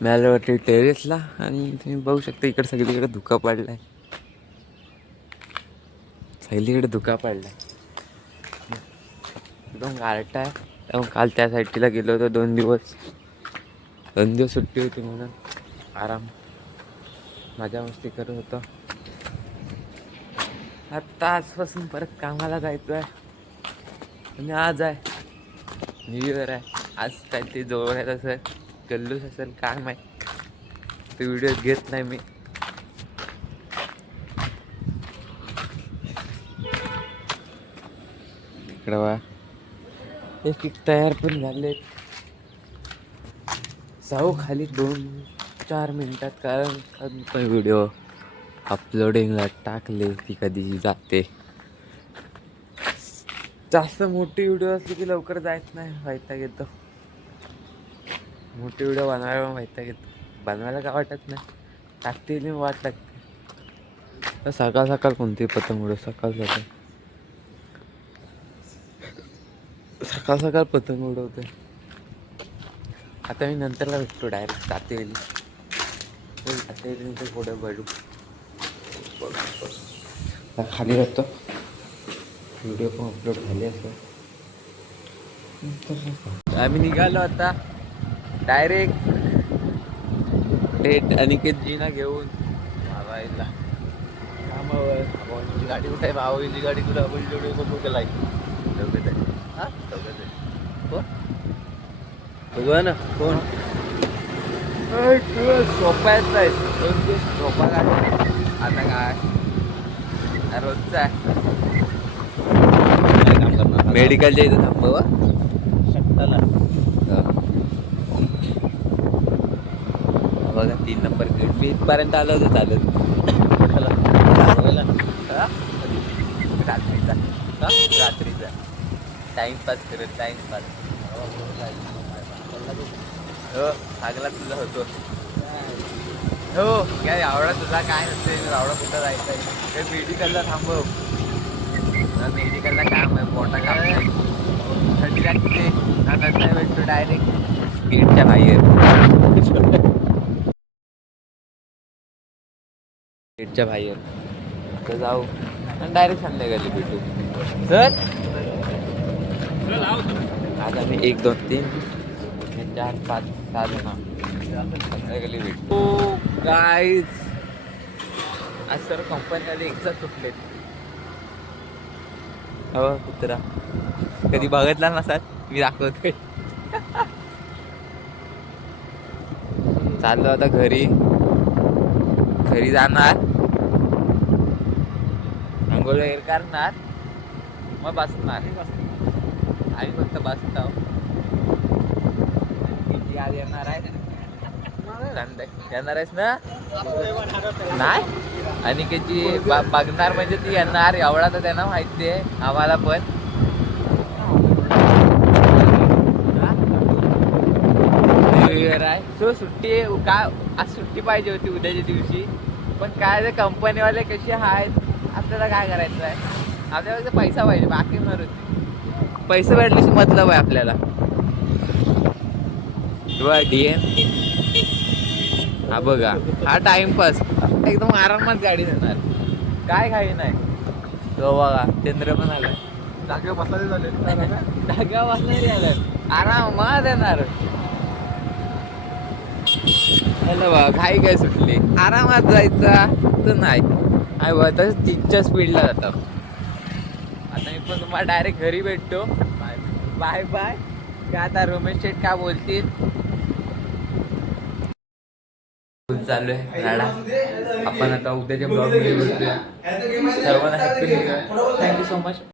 मी आलो वाटते टेरेसला आणि तुम्ही बघू शकता इकडे सगळीकडे धुका पडलाय. सगळीकडे धुका पडलाय, एकदम गारठ आहे. त्यामुळे काल त्या साईडला गेलो होतो 2 दिवस सुट्टी होती म्हणून आराम मजा मस्ती करत होतो. आता आजपासून परत कामाला जायचं आहे आणि आज आहे न्यू इयर आहे. आज काहीतरी जवळ आहे तसं जल्लोष असेल काय माहीत, ते व्हिडिओ घेत नाही मी. इकडं बा एक तयार पण झाले. जाऊ खाली 2-4 मिनिटात, कारण पण व्हिडिओ अपलोडिंगला टाकले ती कधी जाते. जास्त मोठी व्हिडिओ असली की लवकर जायच नाही, वैताग येतो. मोठी व्हिडिओ बनवायला वैताग येतो, बनवायला काय वाटत नाही, टाकते मी वाट लागते. तर सकाळ सकाळ कोणती पतंग उडव, सकाळ सकाळ पतंग उडवते. आता मी नंतरला भेटतो डायरेक्ट जाते पुढे बघू खाली राहतो. व्हिडिओ पण अपलोड झाले असं. आम्ही निघालो आता डायरेक्ट डेट अनिकेतजीना घेऊन मावायला कामावर. भावाची गाडी कुठे आहे? भावाची गाडी कुठे? आपण जेवढे बघू गेला हां बघूया ना कोण सोपा येत नाही. 2 दिवस सोपा काढ. आता काय रोजचा आहे. मेडिकलच्या इथं थांबवा शकताला बघा 3 नंबर गेट. मी इथपर्यंत आलो होतो चालत. रात्रीचा टाइमपास करत टाइमपास. हो चांगला तुझा होतो. हो काय आवडा तुझा काय नसते. आवडा कुठं जायचं आहे? मेडिकलला थांबव. मेडिकलला काम आहे, पोटा काम आहे. थंडी लागते नाही भेटतो डायरेक्ट गेटच्या बाहेर. गेटच्या बाहेर तर जाऊ आणि डायरेक्ट संध्याकाळी भेटू. सर आज आम्ही 1, 2, 3, 4, 5, 6 जण संध्याकाळी भेटू. गाईज आज सर कंपनीवाले एकदा सुटलेत. हो कुत्रा कधी बघितला नसाल, मी दाखवतोय. चाललो आता घरी जाणार, आंघोळ वगैरे करणार, मग बसणार. आम्ही फक्त बसतो. आज येणार आहे. येणार आहेस ना? नाही आणि त्याची बघणार म्हणजे ती येणार. एवढा तर त्यांना माहिती आहे, आम्हाला पण. न्यू इयर आहे सो सुट्टी का आज सुट्टी पाहिजे होती उद्याच्या दिवशी, पण काय ते कंपनीवाले कसे आहेत, आपल्याला काय करायचं आहे? आपल्याला पैसा पाहिजे, बाकी मारुती पैसे भेटल्याशी मतलब आहे आपल्याला. DM हा बघा, हा टाइमपास एकदम आरामात गाडी देणार, काय काही नाही. तो बघा चंद्र पण आला, जागा बसणारे झाले, जागा बसणारी आलं, आरामात येणार. हॅलो बा घाई काय सुटली, आरामात जायचा तर नाही. आहे बा तसं 3च्या स्पीडला जातात. आता मी पण तुम्हाला डायरेक्ट घरी भेटतो. Bye bye. काय आता रमेश शेठ काय बोलतील. चालू आहे राडा. आपण आता उद्याच्या ब्लॉगमध्ये भेटूया. सर्वांना happy new year. Thank you so much.